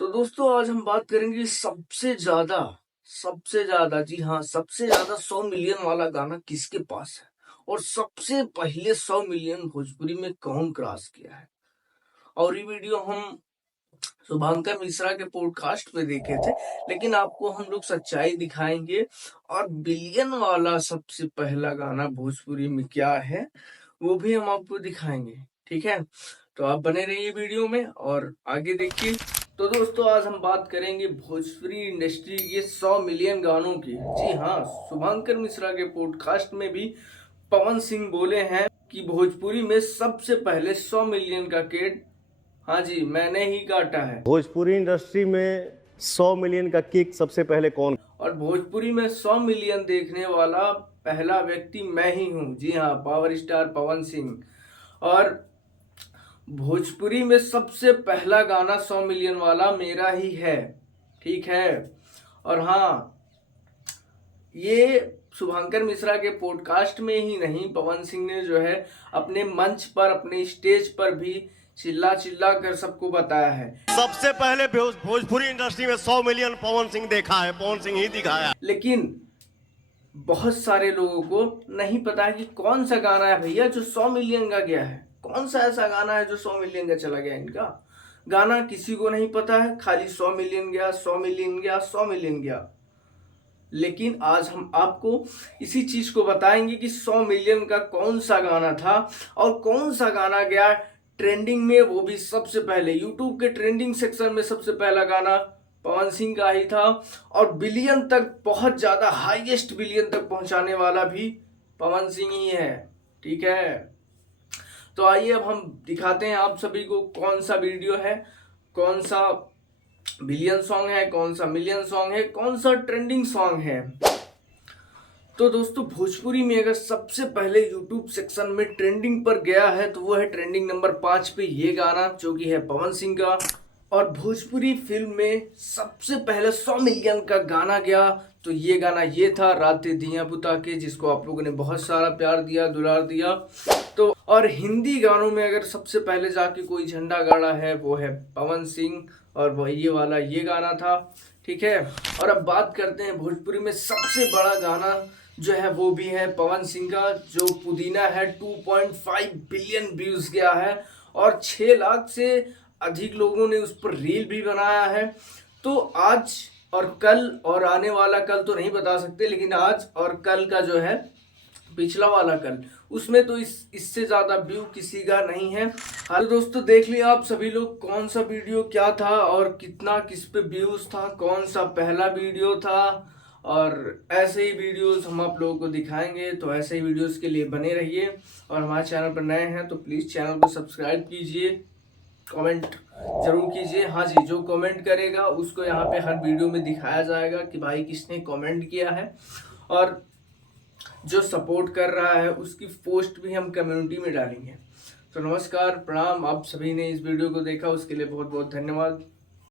तो दोस्तों आज हम बात करेंगे सबसे ज्यादा जी हाँ, सबसे ज्यादा 100 मिलियन वाला गाना किसके पास है और सबसे पहले 100 मिलियन भोजपुरी में कौन क्रॉस किया है। और ये वीडियो हम शुभांकर मिश्रा के पॉडकास्ट पे देखे थे, लेकिन आपको हम लोग सच्चाई दिखाएंगे और बिलियन वाला सबसे पहला गाना भोजपुरी में क्या है वो भी हम आपको दिखाएंगे। ठीक है, तो आप बने रहिए वीडियो में और आगे देखिए। तो दोस्तों आज हम बात करेंगे भोजपुरी इंडस्ट्री के 100 मिलियन गानों की। जी हाँ, शुभांकर मिश्रा के पॉडकास्ट में भी पवन सिंह बोले हैं कि भोजपुरी में सबसे पहले 100 मिलियन का केक, हाँ जी, मैंने ही काटा है। भोजपुरी इंडस्ट्री में 100 मिलियन का किक सबसे पहले कौन? और भोजपुरी में 100 मिलियन देखने वाला पहला व्यक्ति मैं ही हूँ। जी हाँ, पावर स्टार पवन सिंह। और भोजपुरी में सबसे पहला गाना 100 मिलियन वाला मेरा ही है। ठीक है, और हाँ, ये शुभांकर मिश्रा के पॉडकास्ट में ही नहीं, पवन सिंह ने जो है अपने मंच पर, अपने स्टेज पर भी चिल्ला चिल्ला कर सबको बताया है। सबसे पहले भोजपुरी इंडस्ट्री में 100 मिलियन पवन सिंह देखा है, पवन सिंह ही दिखाया। लेकिन बहुत सारे लोगों को नहीं पता है कि कौन सा गाना है भैया जो 100 मिलियन का गया है। कौन सा ऐसा गाना है जो 100 मिलियन का चला गया। इनका गाना किसी को नहीं पता है, खाली 100 मिलियन गया, 100 मिलियन गया, 100 मिलियन गया। लेकिन आज हम आपको इसी चीज को बताएंगे कि 100 मिलियन का कौन सा गाना था और कौन सा गाना गया ट्रेंडिंग में, वो भी सबसे पहले यूट्यूब के ट्रेंडिंग सेक्शन में। सबसे पहला गाना पवन सिंह का ही था और बिलियन तक, बहुत ज्यादा हाईएस्ट बिलियन तक पहुंचाने वाला भी पवन सिंह ही है। ठीक है, तो आइए अब हम दिखाते हैं आप सभी को कौन सा वीडियो है, कौन सा बिलियन सॉन्ग है, कौन सा मिलियन सॉन्ग है, कौन सा ट्रेंडिंग सॉन्ग है। तो दोस्तों भोजपुरी में अगर सबसे पहले यूट्यूब सेक्शन में ट्रेंडिंग पर गया है तो वो है ट्रेंडिंग नंबर 5 पे ये गाना, जो कि है पवन सिंह का। और भोजपुरी फिल्म में सबसे पहले 100 मिलियन का गाना गया तो ये गाना ये था, रातें दिया बुता के, जिसको आप लोगों ने बहुत सारा प्यार दिया, दुलार दिया। तो और हिंदी गानों में अगर सबसे पहले जाके कोई झंडा गाड़ा है वो है पवन सिंह, और वो ये वाला ये गाना था। ठीक है, और अब बात करते हैं भोजपुरी में सबसे बड़ा गाना जो है वो भी है पवन सिंह का, जो पुदीना है। 2.5 बिलियन व्यूज गया है और 6 लाख से अधिक लोगों ने उस पर रील भी बनाया है। तो आज और कल और आने वाला कल तो नहीं बता सकते, लेकिन आज और कल का जो है, पिछला वाला कल, उसमें तो इससे ज्यादा व्यू किसी का नहीं है। हाल दोस्तों देख लिया आप सभी लोग कौन सा वीडियो क्या था और कितना किस पे व्यूज था, कौन सा पहला वीडियो था। और ऐसे ही वीडियोस हम आप लोगों को दिखाएंगे, तो ऐसे ही वीडियोस के लिए बने रहिए। और हमारे चैनल पर नए हैं तो प्लीज चैनल को सब्सक्राइब कीजिए, कमेंट जरूर कीजिए। हाँ जी, जो कमेंट करेगा उसको यहाँ पे हर वीडियो में दिखाया जाएगा कि भाई किसने कमेंट किया है, और जो सपोर्ट कर रहा है उसकी पोस्ट भी हम कम्युनिटी में डालेंगे। तो नमस्कार, प्रणाम, आप सभी ने इस वीडियो को देखा उसके लिए बहुत बहुत धन्यवाद।